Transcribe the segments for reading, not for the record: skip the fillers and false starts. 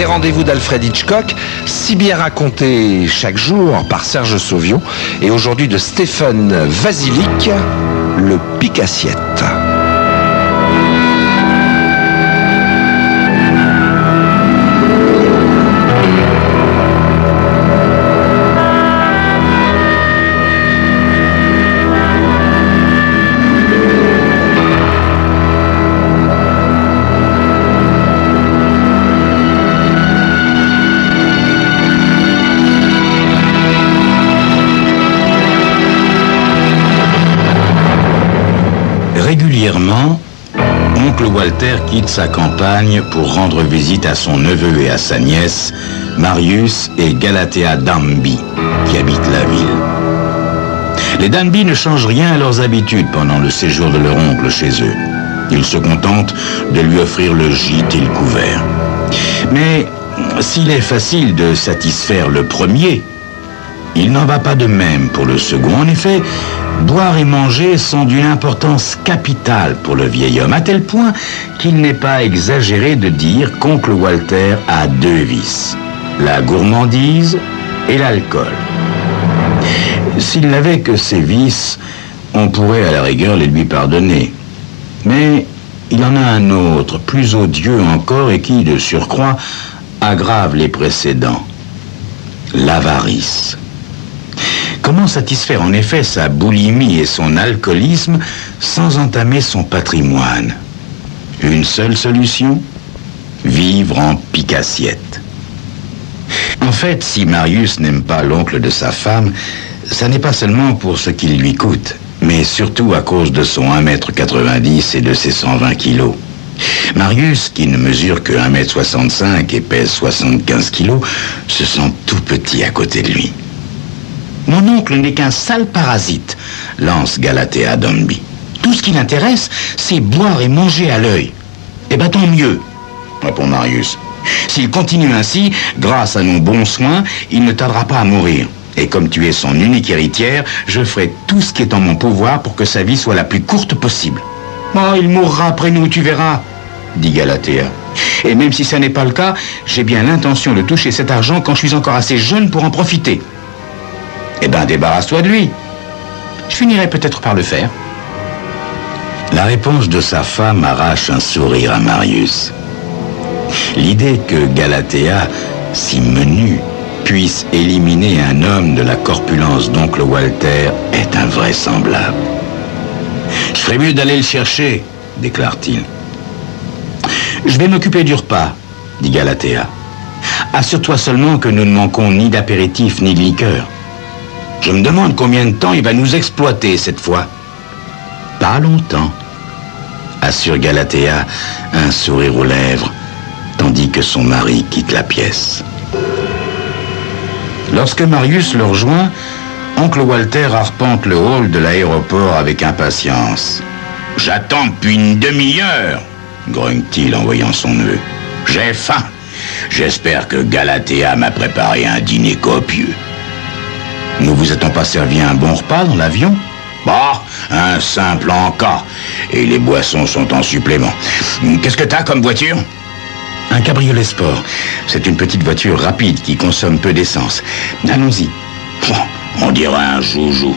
les rendez-vous d'Alfred Hitchcock, si bien racontés chaque jour par Serge Sauvion, et aujourd'hui de Stéphane Vasilic, le pique-assiette. Régulièrement, oncle Walter quitte sa campagne pour rendre visite à son neveu et à sa nièce, Marius et Galatea Danby, qui habitent la ville. Les Danby ne changent rien à leurs habitudes pendant le séjour de leur oncle chez eux. Ils se contentent de lui offrir le gîte et le couvert. Mais s'il est facile de satisfaire le premier, il n'en va pas de même pour le second. En effet, boire et manger sont d'une importance capitale pour le vieil homme, à tel point qu'il n'est pas exagéré de dire qu'oncle Walter a deux vices, la gourmandise et l'alcool. S'il n'avait que ces vices, on pourrait à la rigueur les lui pardonner. Mais il en a un autre, plus odieux encore, et qui, de surcroît, aggrave les précédents, l'avarice. Comment satisfaire en effet sa boulimie et son alcoolisme sans entamer son patrimoine? Une seule solution: vivre en pique-assiette. En fait, si Marius n'aime pas l'oncle de sa femme, ça n'est pas seulement pour ce qu'il lui coûte, mais surtout à cause de son 1m90 et de ses 120 kilos. Marius, qui ne mesure que 1m65 et pèse 75 kilos, se sent tout petit à côté de lui. Mon oncle n'est qu'un sale parasite, lance Galatea Danby. Tout ce qui l'intéresse, c'est boire et manger à l'œil. Eh ben tant mieux, répond Marius. S'il continue ainsi, grâce à nos bons soins, il ne tardera pas à mourir. Et comme tu es son unique héritière, je ferai tout ce qui est en mon pouvoir pour que sa vie soit la plus courte possible. Oh, il mourra après nous, tu verras, dit Galatea. Et même si ça n'est pas le cas, j'ai bien l'intention de toucher cet argent quand je suis encore assez jeune pour en profiter. Eh ben, débarrasse-toi de lui. Je finirai peut-être par le faire. La réponse de sa femme arrache un sourire à Marius. L'idée que Galatea, si menue, puisse éliminer un homme de la corpulence d'oncle Walter est invraisemblable. « Je ferais mieux d'aller le chercher, » déclare-t-il. « Je vais m'occuper du repas, » dit Galatea. « Assure-toi seulement que nous ne manquons ni d'apéritif ni de liqueur. Je me demande combien de temps il va nous exploiter cette fois. » « Pas longtemps, » assure Galatea, un sourire aux lèvres, tandis que son mari quitte la pièce. Lorsque Marius le rejoint, oncle Walter arpente le hall de l'aéroport avec impatience. « J'attends depuis une demi-heure, » grogne-t-il en voyant son neveu. « J'ai faim. J'espère que Galatea m'a préparé un dîner copieux. » « Ne vous a-t-on pas servi un bon repas dans l'avion ? » « Bah, un simple encas. Et les boissons sont en supplément. Qu'est-ce que t'as comme voiture ? » « Un cabriolet sport. C'est une petite voiture rapide qui consomme peu d'essence. Allons-y. » Oh, on dirait un joujou.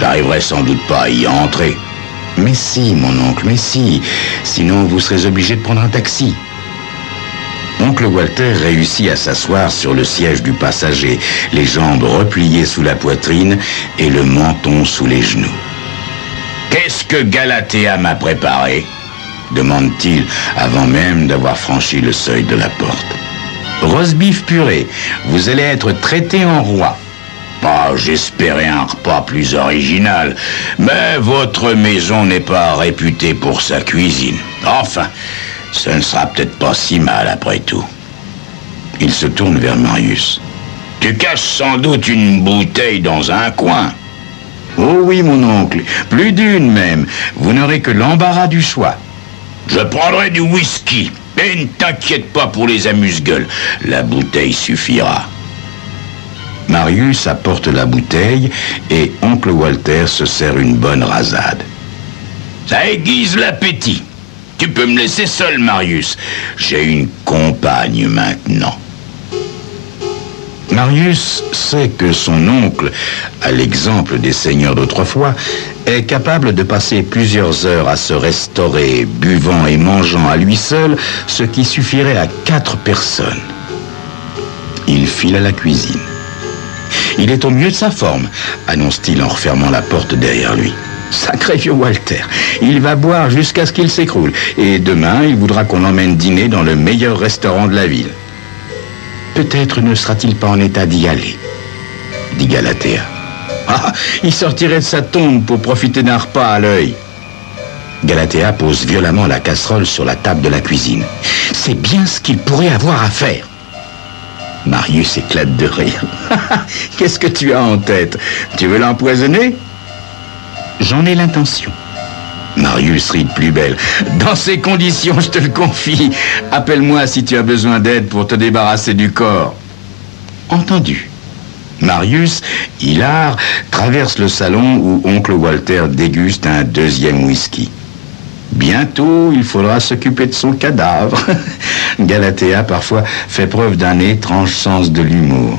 J'arriverai sans doute pas à y entrer. « Mais si, mon oncle, mais si. Sinon, vous serez obligé de prendre un taxi. » Oncle Walter réussit à s'asseoir sur le siège du passager, les jambes repliées sous la poitrine et le menton sous les genoux. « Qu'est-ce que Galatea m'a préparé ?» demande-t-il avant même d'avoir franchi le seuil de la porte. « Rosebif purée, vous allez être traité en roi. » Bah, j'espérais un repas plus original, mais votre maison n'est pas réputée pour sa cuisine. Enfin, ce ne sera peut-être pas si mal après tout. Il se tourne vers Marius. « Tu caches sans doute une bouteille dans un coin. »« Oh oui, mon oncle, plus d'une même. Vous n'aurez que l'embarras du choix. »« Je prendrai du whisky. Et ne t'inquiète pas pour les amuse-gueules. La bouteille suffira. » Marius apporte la bouteille et oncle Walter se sert une bonne rasade. « Ça aiguise l'appétit. Tu peux me laisser seul, Marius. J'ai une compagne maintenant. Marius sait que son oncle, à l'exemple des seigneurs d'autrefois, est capable de passer plusieurs heures à se restaurer, buvant et mangeant à lui seul, ce qui suffirait à 4 personnes. Il file à la cuisine. Il est au mieux de sa forme, annonce-t-il en refermant la porte derrière lui. Sacré vieux Walter, il va boire jusqu'à ce qu'il s'écroule, et demain, il voudra qu'on l'emmène dîner dans le meilleur restaurant de la ville. Peut-être ne sera-t-il pas en état d'y aller, dit Galatea. Ah, il sortirait de sa tombe pour profiter d'un repas à l'œil. Galatea pose violemment la casserole sur la table de la cuisine. C'est bien ce qu'il pourrait avoir à faire. Marius éclate de rire. Qu'est-ce que tu as en tête? Tu veux l'empoisonner? J'en ai l'intention. Marius rit de plus belle. Dans ces conditions, je te le confie. Appelle-moi si tu as besoin d'aide pour te débarrasser du corps. Entendu. Marius, hilar, traverse le salon où oncle Walter déguste un 2e whisky. Bientôt, il faudra s'occuper de son cadavre. Galatea, parfois, fait preuve d'un étrange sens de l'humour.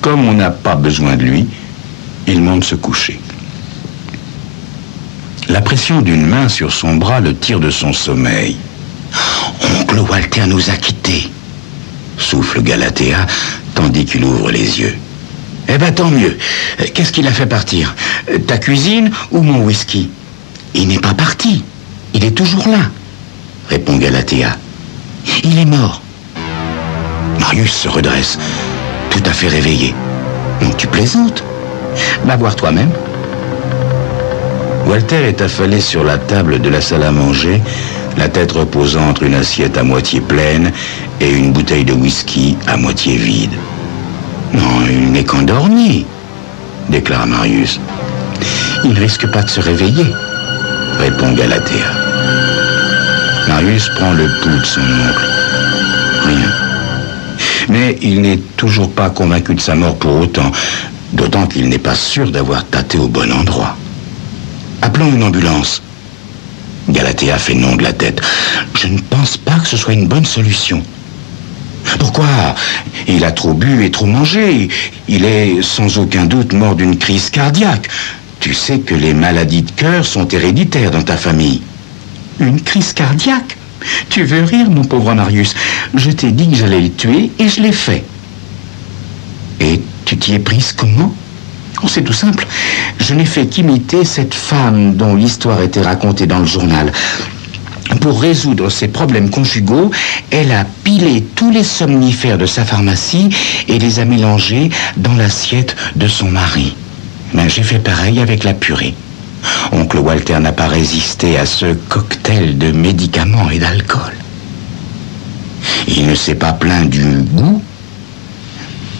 Comme on n'a pas besoin de lui, il monte se coucher. La pression d'une main sur son bras le tire de son sommeil. Oncle Walter nous a quittés, souffle Galatea, tandis qu'il ouvre les yeux. Eh ben tant mieux. Qu'est-ce qu'il a fait partir? Ta cuisine ou mon whisky? Il n'est pas parti. Il est toujours là, répond Galatea. Il est mort. Marius se redresse, tout à fait réveillé. Donc tu plaisantes? Va voir toi-même. Walter est affalé sur la table de la salle à manger, la tête reposant entre une assiette à moitié pleine et une bouteille de whisky à moitié vide. Non, il n'est qu'endormi, déclare Marius. Il ne risque pas de se réveiller, répond Galatea. Marius prend le pouls de son oncle. Rien. Mais il n'est toujours pas convaincu de sa mort pour autant, d'autant qu'il n'est pas sûr d'avoir tâté au bon endroit. Appelons une ambulance. Galatea fait non de la tête. Je ne pense pas que ce soit une bonne solution. Pourquoi? Il a trop bu et trop mangé. Il est sans aucun doute mort d'une crise cardiaque. Tu sais que les maladies de cœur sont héréditaires dans ta famille. Une crise cardiaque? Tu veux rire, mon pauvre Marius? Je t'ai dit que j'allais le tuer et je l'ai fait. Et tu t'y es prise comment? Oh, c'est tout simple. Je n'ai fait qu'imiter cette femme dont l'histoire était racontée dans le journal. Pour résoudre ses problèmes conjugaux, elle a pilé tous les somnifères de sa pharmacie et les a mélangés dans l'assiette de son mari. Ben, j'ai fait pareil avec la purée. Oncle Walter n'a pas résisté à ce cocktail de médicaments et d'alcool. Il ne s'est pas plaint du goût.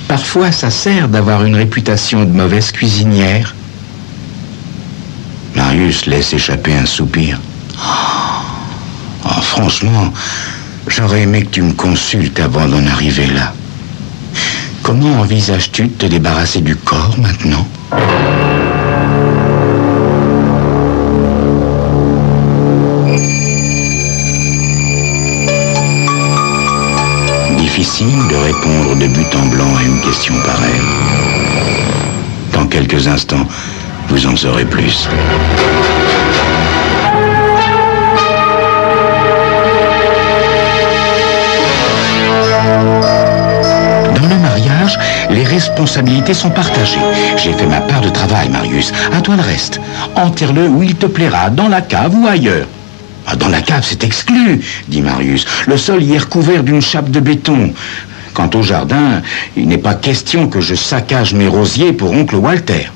Parfois, ça sert d'avoir une réputation de mauvaise cuisinière. Marius laisse échapper un soupir. Oh, franchement, j'aurais aimé que tu me consultes avant d'en arriver là. Comment envisages-tu de te débarrasser du corps maintenant? Difficile de répondre de but en blanc à une question pareille. Dans quelques instants, vous en saurez plus. Dans le mariage, les responsabilités sont partagées. J'ai fait ma part de travail, Marius. À toi le reste. Enterre-le où il te plaira, dans la cave ou ailleurs. Ah, dans la cave, c'est exclu, dit Marius. Le sol y est recouvert d'une chape de béton. Quant au jardin, il n'est pas question que je saccage mes rosiers pour oncle Walter.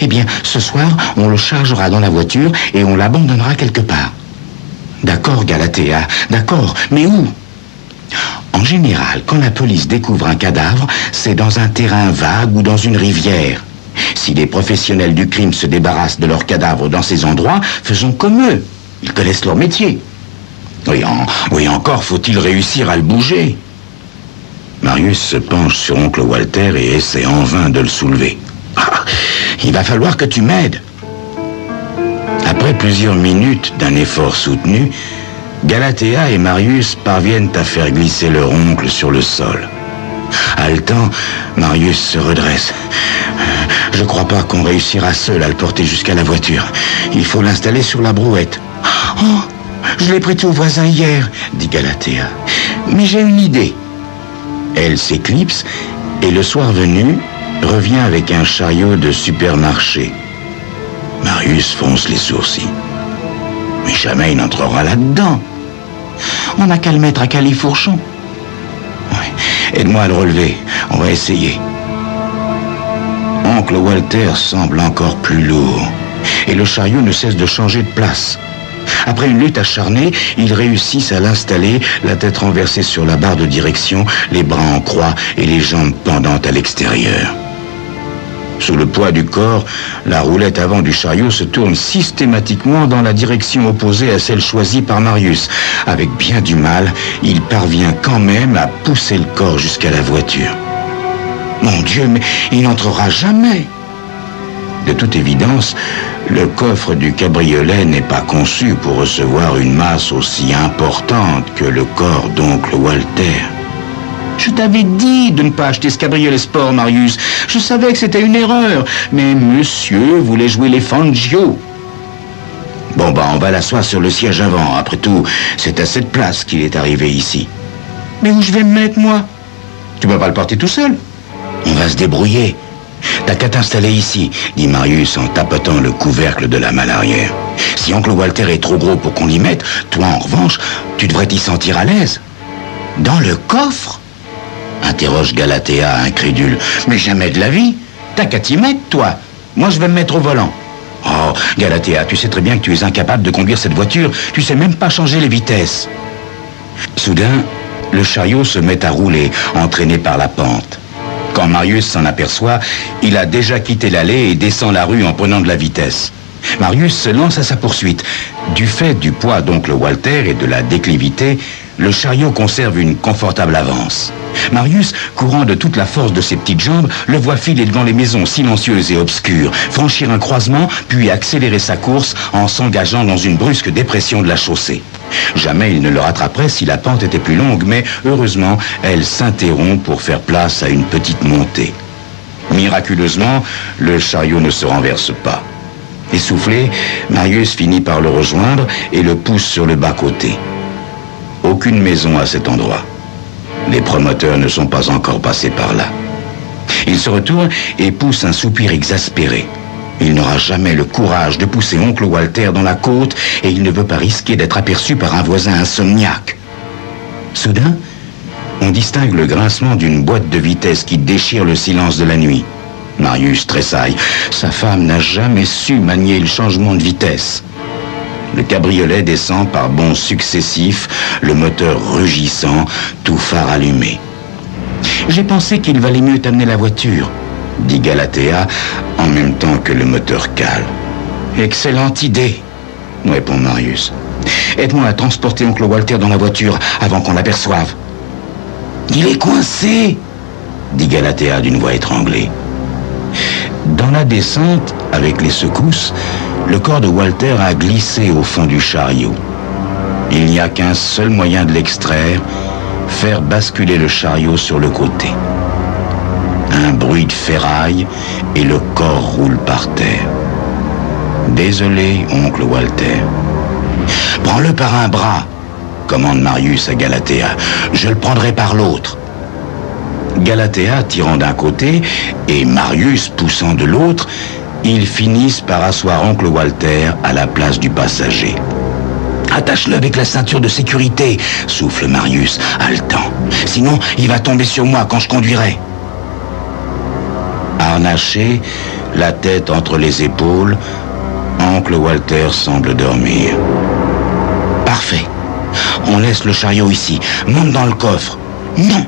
Eh bien, ce soir, on le chargera dans la voiture et on l'abandonnera quelque part. D'accord, Galatea, d'accord, mais où? En général, quand la police découvre un cadavre, c'est dans un terrain vague ou dans une rivière. Si les professionnels du crime se débarrassent de leurs cadavres dans ces endroits, faisons comme eux. Ils connaissent leur métier. Oui, encore faut-il réussir à le bouger. Marius se penche sur oncle Walter et essaie en vain de le soulever. Ah, il va falloir que tu m'aides. Après plusieurs minutes d'un effort soutenu, Galatea et Marius parviennent à faire glisser leur oncle sur le sol. Haletant, Marius se redresse. « Je crois pas qu'on réussira seul à le porter jusqu'à la voiture. Il faut l'installer sur la brouette. »« Oh, je l'ai prêté au voisin hier, » dit Galatea. « Mais j'ai une idée. » Elle s'éclipse et le soir venu, revient avec un chariot de supermarché. Marius fronce les sourcils. Mais jamais il n'entrera là-dedans. On n'a qu'à le mettre à califourchon. Ouais. Aide-moi à le relever, on va essayer. Oncle Walter semble encore plus lourd, et le chariot ne cesse de changer de place. Après une lutte acharnée, ils réussissent à l'installer, la tête renversée sur la barre de direction, les bras en croix et les jambes pendantes à l'extérieur. Sous le poids du corps, la roulette avant du chariot se tourne systématiquement dans la direction opposée à celle choisie par Marius. Avec bien du mal, il parvient quand même à pousser le corps jusqu'à la voiture. Mon Dieu, mais il n'entrera jamais! De toute évidence, le coffre du cabriolet n'est pas conçu pour recevoir une masse aussi importante que le corps d'oncle Walter. Je t'avais dit de ne pas acheter ce cabriolet sport, Marius. Je savais que c'était une erreur. Mais monsieur voulait jouer les Fangio. Bon, on va l'asseoir sur le siège avant. Après tout, c'est à cette place qu'il est arrivé ici. Mais où je vais me mettre, moi? Tu peux pas le porter tout seul. On va se débrouiller. T'as qu'à t'installer ici, dit Marius en tapotant le couvercle de la malle arrière. Si oncle Walter est trop gros pour qu'on l'y mette, toi, en revanche, tu devrais t'y sentir à l'aise. Dans le coffre? Interroge Galatea, incrédule. Mais jamais de la vie. T'as qu'à t'y mettre, toi. Moi, je vais me mettre au volant. Oh, Galatea, tu sais très bien que tu es incapable de conduire cette voiture. Tu sais même pas changer les vitesses. Soudain, le chariot se met à rouler, entraîné par la pente. Quand Marius s'en aperçoit, il a déjà quitté l'allée et descend la rue en prenant de la vitesse. Marius se lance à sa poursuite. Du fait du poids d'oncle Walter et de la déclivité, le chariot conserve une confortable avance. Marius, courant de toute la force de ses petites jambes, le voit filer devant les maisons silencieuses et obscures, franchir un croisement, puis accélérer sa course en s'engageant dans une brusque dépression de la chaussée. Jamais il ne le rattraperait si la pente était plus longue, mais heureusement, elle s'interrompt pour faire place à une petite montée. Miraculeusement, le chariot ne se renverse pas. Essoufflé, Marius finit par le rejoindre et le pousse sur le bas-côté. Aucune maison à cet endroit. Les promoteurs ne sont pas encore passés par là. Il se retourne et pousse un soupir exaspéré. Il n'aura jamais le courage de pousser oncle Walter dans la côte et il ne veut pas risquer d'être aperçu par un voisin insomniaque. Soudain, on distingue le grincement d'une boîte de vitesse qui déchire le silence de la nuit. Marius tressaille. Sa femme n'a jamais su manier le changement de vitesse. Le cabriolet descend par bonds successifs, le moteur rugissant, tout phare allumé. « J'ai pensé qu'il valait mieux t'amener la voiture », dit Galatea, en même temps que le moteur cale. « Excellente idée », répond Marius. « Aide-moi à transporter oncle Walter dans la voiture avant qu'on l'aperçoive. »« Il est coincé », dit Galatea d'une voix étranglée. Dans la descente, avec les secousses, le corps de Walter a glissé au fond du chariot. Il n'y a qu'un seul moyen de l'extraire, faire basculer le chariot sur le côté. Un bruit de ferraille et le corps roule par terre. Désolé, oncle Walter. Prends-le par un bras, commande Marius à Galatea. Je le prendrai par l'autre. Galatea tirant d'un côté et Marius poussant de l'autre, ils finissent par asseoir oncle Walter à la place du passager. « Attache-le avec la ceinture de sécurité », souffle Marius, haletant. « Sinon, il va tomber sur moi quand je conduirai. » Harnaché, la tête entre les épaules, oncle Walter semble dormir. « Parfait. On laisse le chariot ici. Monte dans le coffre. »« Non !»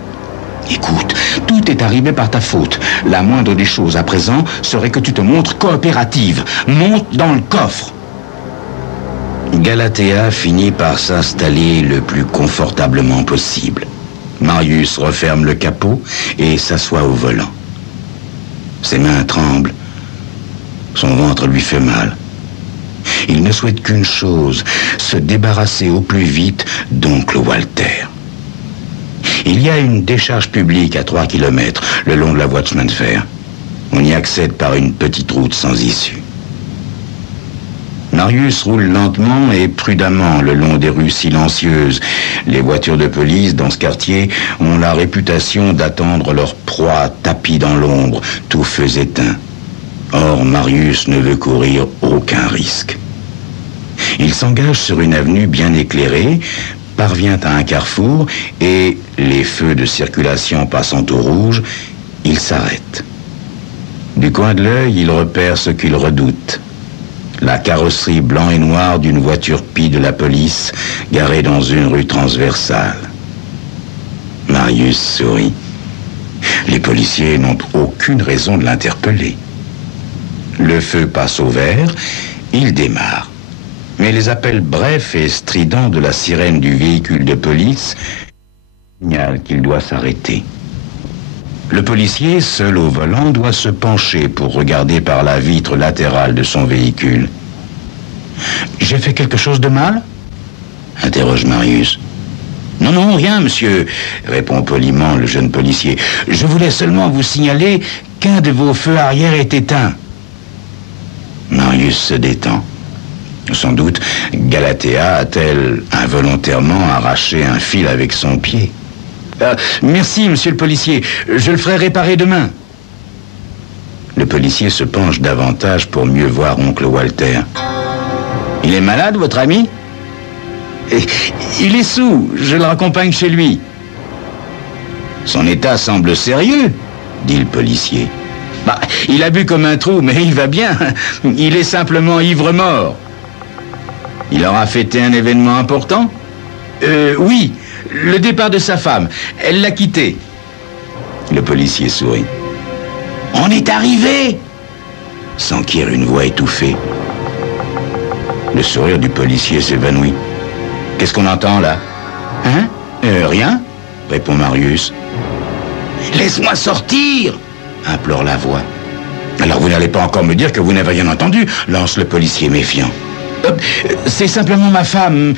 Écoute, tout est arrivé par ta faute. La moindre des choses à présent serait que tu te montres coopérative. Monte dans le coffre. Galatea finit par s'installer le plus confortablement possible. Marius referme le capot et s'assoit au volant. Ses mains tremblent. Son ventre lui fait mal. Il ne souhaite qu'une chose, se débarrasser au plus vite d'oncle Walter. Il y a une décharge publique à 3 kilomètres, le long de la voie de chemin de fer. On y accède par une petite route sans issue. Marius roule lentement et prudemment le long des rues silencieuses. Les voitures de police dans ce quartier ont la réputation d'attendre leur proie tapie dans l'ombre, tous feux éteints. Or, Marius ne veut courir aucun risque. Il s'engage sur une avenue bien éclairée, parvient à un carrefour et, les feux de circulation passant au rouge, il s'arrête. Du coin de l'œil, il repère ce qu'il redoute. La carrosserie blanc et noir d'une voiture pie de la police garée dans une rue transversale. Marius sourit. Les policiers n'ont aucune raison de l'interpeller. Le feu passe au vert, il démarre. Mais les appels brefs et stridents de la sirène du véhicule de police signalent qu'il doit s'arrêter. Le policier, seul au volant, doit se pencher pour regarder par la vitre latérale de son véhicule. « J'ai fait quelque chose de mal ?» interroge Marius. « Non, non, rien, monsieur, » répond poliment le jeune policier. « Je voulais seulement vous signaler qu'un de vos feux arrière est éteint. » Marius se détend. Sans doute, Galatea a-t-elle involontairement arraché un fil avec son pied. Merci, monsieur le policier. Je le ferai réparer demain. Le policier se penche davantage pour mieux voir oncle Walter. Il est malade, votre ami? Il est saoul. Je le raccompagne chez lui. Son état semble sérieux, dit le policier. Il a bu comme un trou, mais il va bien. Il est simplement ivre-mort. Il aura fêté un événement important? Oui. Le départ de sa femme. Elle l'a quitté. Le policier sourit. « On est arrivé !» s'enquiert une voix étouffée. Le sourire du policier s'évanouit. « Qu'est-ce qu'on entend là? Hein? Rien ?» répond Marius. « Laisse-moi sortir !» implore la voix. « Alors vous n'allez pas encore me dire que vous n'avez rien entendu ?» lance le policier méfiant. « C'est simplement ma femme.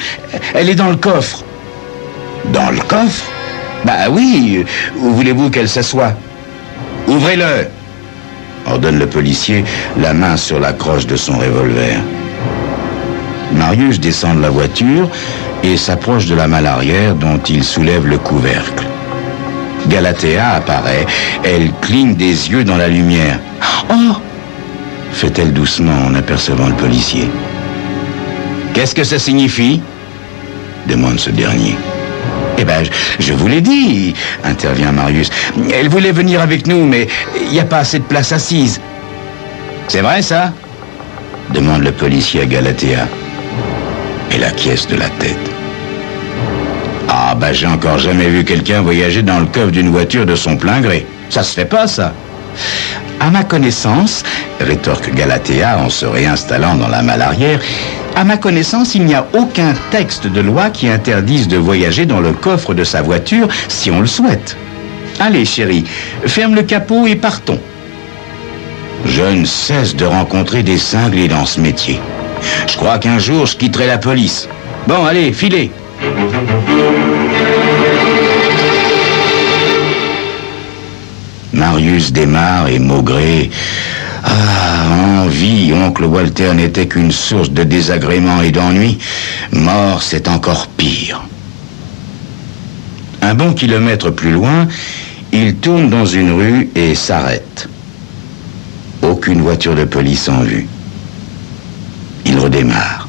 Elle est dans le coffre. » Dans le coffre? Bah oui, où voulez-vous qu'elle s'assoie? Ouvrez-le, ordonne le policier, la main sur la croche de son revolver. Marius descend de la voiture et s'approche de la malle arrière dont il soulève le couvercle. Galatea apparaît, elle cligne des yeux dans la lumière. « Oh !» fait-elle doucement en apercevant le policier. « Qu'est-ce que ça signifie ?» demande ce dernier. « Eh ben, je vous l'ai dit, » intervient Marius. « Elle voulait venir avec nous, mais il n'y a pas assez de place assise. »« C'est vrai, ça ?» demande le policier à Galatea. Elle acquiesce de la tête. « Ah, ben, j'ai encore jamais vu quelqu'un voyager dans le coffre d'une voiture de son plein gré. Ça se fait pas, ça. »« À ma connaissance, » rétorque Galatea en se réinstallant dans la malle arrière, « à ma connaissance, il n'y a aucun texte de loi qui interdise de voyager dans le coffre de sa voiture si on le souhaite. Allez, chérie, ferme le capot et partons. » Je ne cesse de rencontrer des cinglés dans ce métier. Je crois qu'un jour, je quitterai la police. Bon, allez, filez. Marius démarre et Maugré... Ah, en vie, oncle Walter n'était qu'une source de désagréments et d'ennui. Mort, c'est encore pire. Un bon kilomètre plus loin, il tourne dans une rue et s'arrête. Aucune voiture de police en vue. Il redémarre.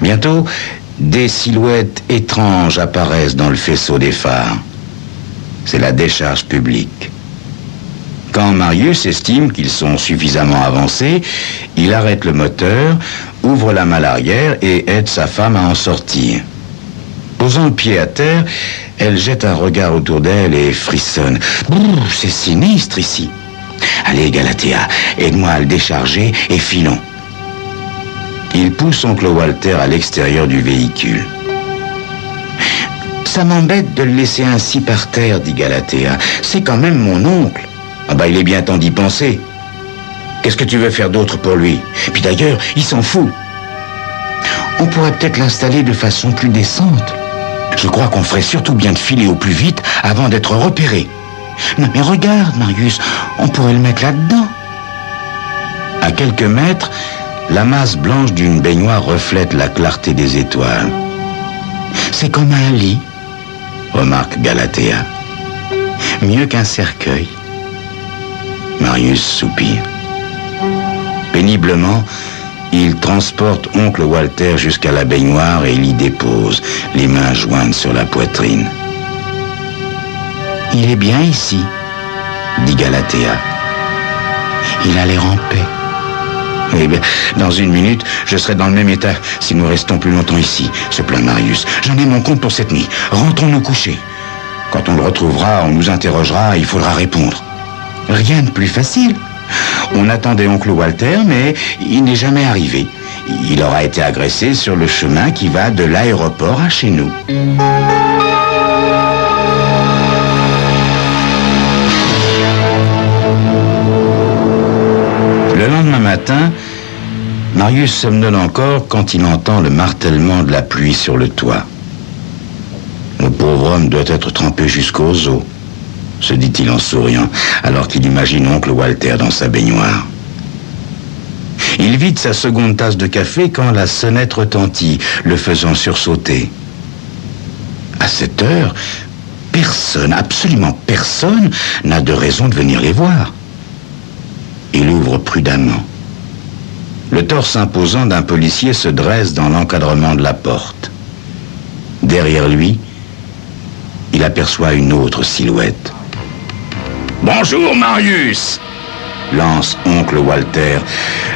Bientôt, des silhouettes étranges apparaissent dans le faisceau des phares. C'est la décharge publique. Quand Marius estime qu'ils sont suffisamment avancés, il arrête le moteur, ouvre la malle arrière et aide sa femme à en sortir. Posant le pied à terre, elle jette un regard autour d'elle et frissonne. « C'est sinistre ici. Allez, Galatea, aide-moi à le décharger et filons. » Il pousse oncle Walter à l'extérieur du véhicule. « Ça m'embête de le laisser ainsi par terre, dit Galatea. C'est quand même mon oncle. » Ah bah il est bien temps d'y penser. Qu'est-ce que tu veux faire d'autre pour lui? Puis d'ailleurs, il s'en fout. On pourrait peut-être l'installer de façon plus décente. Je crois qu'on ferait surtout bien de filer au plus vite avant d'être repéré. Non mais regarde, Marius, on pourrait le mettre là-dedans. À quelques mètres, la masse blanche d'une baignoire reflète la clarté des étoiles. C'est comme un lit, remarque Galatea. Mieux qu'un cercueil. Marius soupire. Péniblement, il transporte oncle Walter jusqu'à la baignoire et l'y dépose, les mains jointes sur la poitrine. Il est bien ici, dit Galatea. Il a l'air en paix. Eh bien, dans une minute, je serai dans le même état si nous restons plus longtemps ici, se plaint Marius. J'en ai mon compte pour cette nuit. Rentrons nous coucher. Quand on le retrouvera, on nous interrogera et il faudra répondre. Rien de plus facile. On attendait oncle Walter, mais il n'est jamais arrivé. Il aura été agressé sur le chemin qui va de l'aéroport à chez nous. Le lendemain matin, Marius somnole encore quand il entend le martèlement de la pluie sur le toit. Le pauvre homme doit être trempé jusqu'aux os, se dit-il en souriant, alors qu'il imagine oncle Walter dans sa baignoire. Il vide sa seconde tasse de café quand la sonnette retentit, le faisant sursauter. À cette heure, personne, absolument personne, n'a de raison de venir les voir. Il ouvre prudemment. Le torse imposant d'un policier se dresse dans l'encadrement de la porte. Derrière lui, il aperçoit une autre silhouette. « Bonjour, Marius !» lance oncle Walter,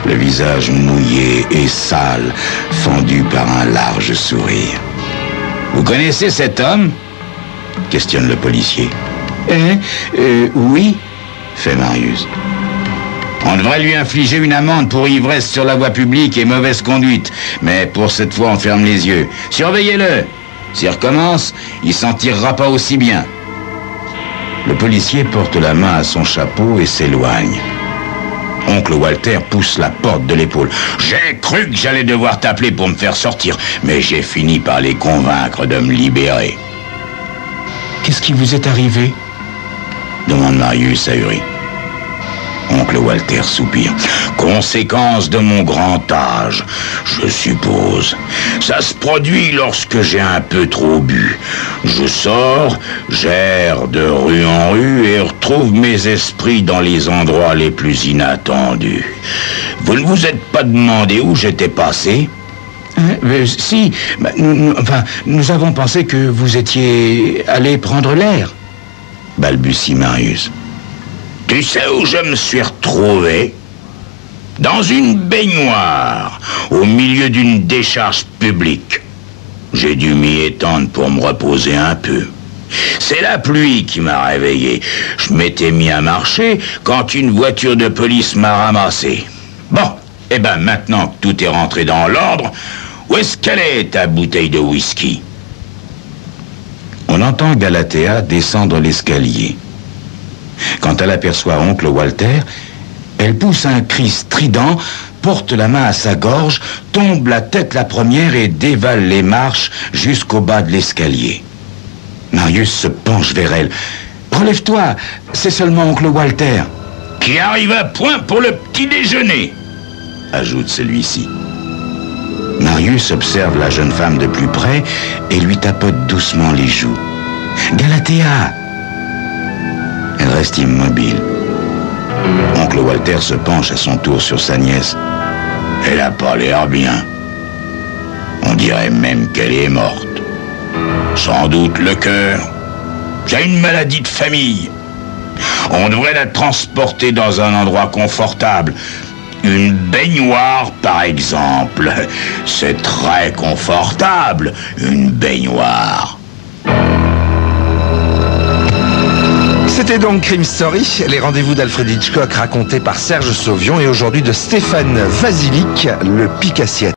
le visage mouillé et sale, fendu par un large sourire. « Vous connaissez cet homme ?» questionne le policier. « Oui » fait Marius. « On devrait lui infliger une amende pour ivresse sur la voie publique et mauvaise conduite, mais pour cette fois on ferme les yeux. Surveillez-le. S'il recommence, il s'en tirera pas aussi bien. » Le policier porte la main à son chapeau et s'éloigne. Oncle Walter pousse la porte de l'épaule. « J'ai cru que j'allais devoir t'appeler pour me faire sortir, mais j'ai fini par les convaincre de me libérer. »« Qu'est-ce qui vous est arrivé ?» demande Marius ahuri. Oncle Walter soupire. « Conséquence de mon grand âge, je suppose. Ça se produit lorsque j'ai un peu trop bu. Je sors, j'erre de rue en rue et retrouve mes esprits dans les endroits les plus inattendus. Vous ne vous êtes pas demandé où j'étais passé ? » Si, nous avons pensé que vous étiez allé prendre l'air, balbutie Marius. Tu sais où je me suis retrouvé ? Dans une baignoire, au milieu d'une décharge publique. J'ai dû m'y étendre pour me reposer un peu. C'est la pluie qui m'a réveillé. Je m'étais mis à marcher quand une voiture de police m'a ramassé. Bon, eh ben maintenant que tout est rentré dans l'ordre, où est-ce qu'elle est, ta bouteille de whisky ? On entend Galatea descendre l'escalier. Quand elle aperçoit oncle Walter, elle pousse un cri strident, porte la main à sa gorge, tombe la tête la première et dévale les marches jusqu'au bas de l'escalier. Marius se penche vers elle. « Relève-toi, c'est seulement oncle Walter. »« Qui arrive à point pour le petit déjeuner » ajoute celui-ci. Marius observe la jeune femme de plus près et lui tapote doucement les joues. « Galatea !» Elle reste immobile. Oncle Walter se penche à son tour sur sa nièce. Elle a pas l'air bien. On dirait même qu'elle est morte. Sans doute le cœur. J'ai une maladie de famille. On devrait la transporter dans un endroit confortable. Une baignoire, par exemple. C'est très confortable, une baignoire. C'était donc Crime Story, les rendez-vous d'Alfred Hitchcock racontés par Serge Sauvion et aujourd'hui de Stéphane Vasilic, le picassiette.